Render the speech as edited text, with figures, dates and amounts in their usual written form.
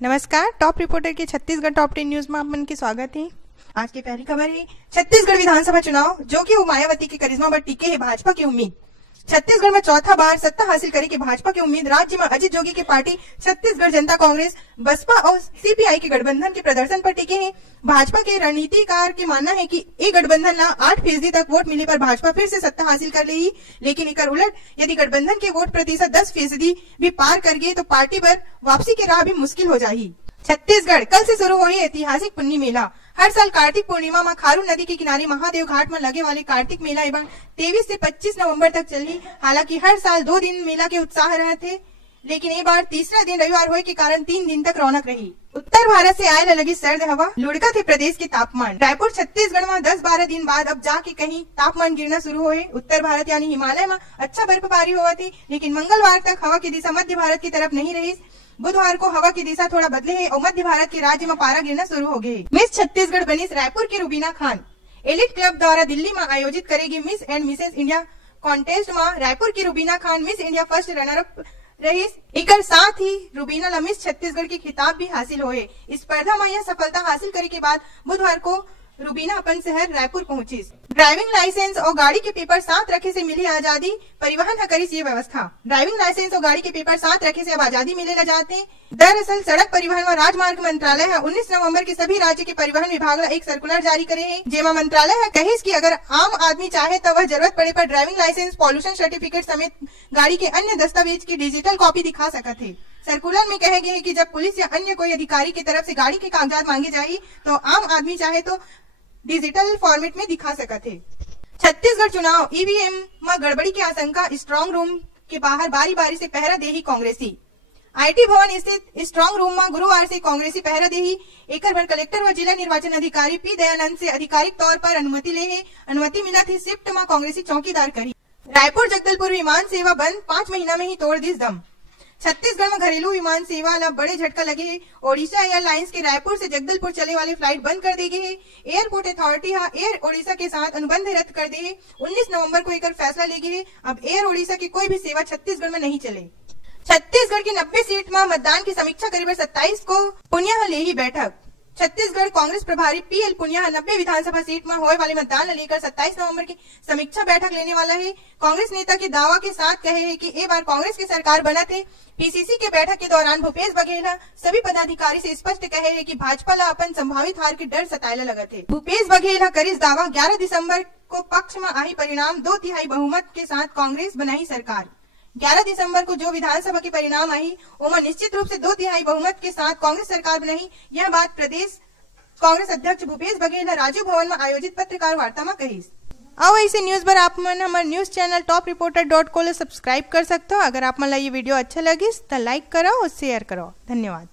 नमस्कार, top reporter के Chhattisgarh top 10 news में आप मन की स्वागत है। आज की पहली खबर है छत्तीसगढ़ विधानसभा चुनाव, जो कि वो मायावती के करिश्मा पर टिके है भाजपा की उम्मीद। छत्तीसगढ़ में चौथा बार सत्ता हासिल करेगी भाजपा की उम्मीद। राज्य में अजित जोगी की पार्टी छत्तीसगढ़ जनता कांग्रेस, बसपा और सीपीआई के गठबंधन के प्रदर्शन पर टिके हैं। भाजपा के रणनीतिकार के मानना है कि ये गठबंधन ला 8% तक वोट मिले पर भाजपा फिर से सत्ता हासिल कर लेगी। लेकिन एक उलट यदि गठबंधन के वोट प्रतिशत 10% भी पार कर गए तो पार्टी पर वापसी की राह भी मुश्किल हो जाएगी। छत्तीसगढ़ कल से शुरू हुई ऐतिहासिक पुन्नी मेला। हर साल कार्तिक पूर्णिमा में खारून नदी के किनारे महादेव घाट में लगे वाले कार्तिक मेला एवं 23 से 25 नवंबर तक चली। हालांकि हर साल 2 दिन मेला के उत्साह रहे थे, लेकिन ये बार तीसरा दिन रविवार होने के कारण 3 दिन तक रौनक रही। उत्तर भारत से आए लगी सर्द हवा, लुढ़का थे प्रदेश के तापमान। रायपुर छत्तीसगढ़ में 10-12 दिन बाद अब जाके कहीं तापमान गिरना शुरू हुए। उत्तर भारत यानी हिमालय में अच्छा बर्फबारी हुआ थी, लेकिन मंगलवार तक हवा की दिशा मध्य भारत की तरफ नहीं रही। बुधवार को हवा की दिशा थोड़ा बदले है और मध्य भारत के राज्य में पारा गिरना शुरू हो गए। मिस छत्तीसगढ़ बनी रायपुर की रुबीना खान। एलिट क्लब द्वारा दिल्ली में आयोजित करेगी miss and Mrs India contest में रायपुर की Rubina Khan miss India first runner up रही। एक साथ ही रुबीना मिस छत्तीसगढ़ की खिताब भी हासिल हुए। इस स्पर्धा में यह सफलता हासिल करने के बाद बुधवार को रुबीना अपन शहर रायपुर पहुंची। ड्राइविंग लाइसेंस और गाड़ी के पेपर साथ रखे से मिली आजादी, परिवहन हकरी ये व्यवस्था। ड्राइविंग लाइसेंस और गाड़ी के पेपर साथ रखे से अब आजादी मिलेगा जाते। दरअसल सड़क परिवहन व राजमार्ग मंत्रालय 19 नवंबर के सभी राज्य के परिवहन विभाग एक सर्कुलर जारी करे है, जेमा मंत्रालय कहे कि अगर आम आदमी चाहे तो वह जरूरत पड़े पर ड्राइविंग लाइसेंस, पॉल्यूशन सर्टिफिकेट समेत गाड़ी के अन्य दस्तावेज की डिजिटल कॉपी दिखा सकते है। सर्कुलर में कहे गए कि जब पुलिस या अन्य कोई अधिकारी की तरफ से गाड़ी के कागजात मांगे जाये तो आम आदमी चाहे तो डिजिटल फॉर्मेट में दिखा सकते। छत्तीसगढ़ चुनाव ईवीएम में गड़बड़ी की आशंका, स्ट्रांग रूम के बाहर बारी बारी से पहरा देही कांग्रेसी। आईटी भवन स्थित स्ट्रांग रूम में गुरुवार से कांग्रेसी पहरा देही। एक बार कलेक्टर व जिला निर्वाचन अधिकारी पी दयानंद से आधिकारिक तौर पर अनुमति ले है। अनुमति मिला थी शिफ्ट में कांग्रेसी चौकीदार करी। रायपुर जगदलपुर विमान सेवा बंद, 5 महीना में ही तोड़ दी दम। छत्तीसगढ़ में घरेलू विमान सेवा ला बड़े झटका लगे है। ओडिशा एयरलाइंस के रायपुर से जगदलपुर चले वाली फ्लाइट बंद कर दी गई है। एयरपोर्ट अथॉरिटी एयर ओडिशा के साथ अनुबंध रद्द कर दे है। 19 नवंबर को एक फैसला ले गई है। अब एयर ओडिशा की कोई भी सेवा छत्तीसगढ़ में नहीं चले। छत्तीसगढ़ की 90 सीट में मतदान की समीक्षा करीब 27 को पुनिया ले ही बैठक। छत्तीसगढ़ कांग्रेस प्रभारी पीएल पुनिया 90 विधानसभा सीट में होने वाले मतदान लेकर 27 नवंबर की समीक्षा बैठक लेने वाला है। कांग्रेस नेता के दावा के साथ कहे है कि एक बार कांग्रेस की सरकार बना थे। पीसीसी के बैठक के दौरान भूपेश बघेल सभी पदाधिकारी से स्पष्ट कहे है कि भाजपा ला अपन संभावित हार के डर सताए लगा थे। भूपेश बघेल करिस दावा 11 दिसंबर को पक्ष में आई परिणाम 2/3 बहुमत के साथ कांग्रेस बनाई सरकार। 11 दिसंबर को जो विधानसभा के परिणाम आई उनमें निश्चित रूप से 2/3 बहुमत के साथ कांग्रेस सरकार बनाई। यह बात प्रदेश कांग्रेस अध्यक्ष भूपेश बघेल राजीव भवन में आयोजित पत्रकार वार्ता में कही। अब ऐसे न्यूज पर आप मन हमारे न्यूज चैनल topreporter.co सब्सक्राइब कर सकते हो। अगर आप मन ला ये वीडियो अच्छा लगी तो लाइक करो और शेयर करो। धन्यवाद।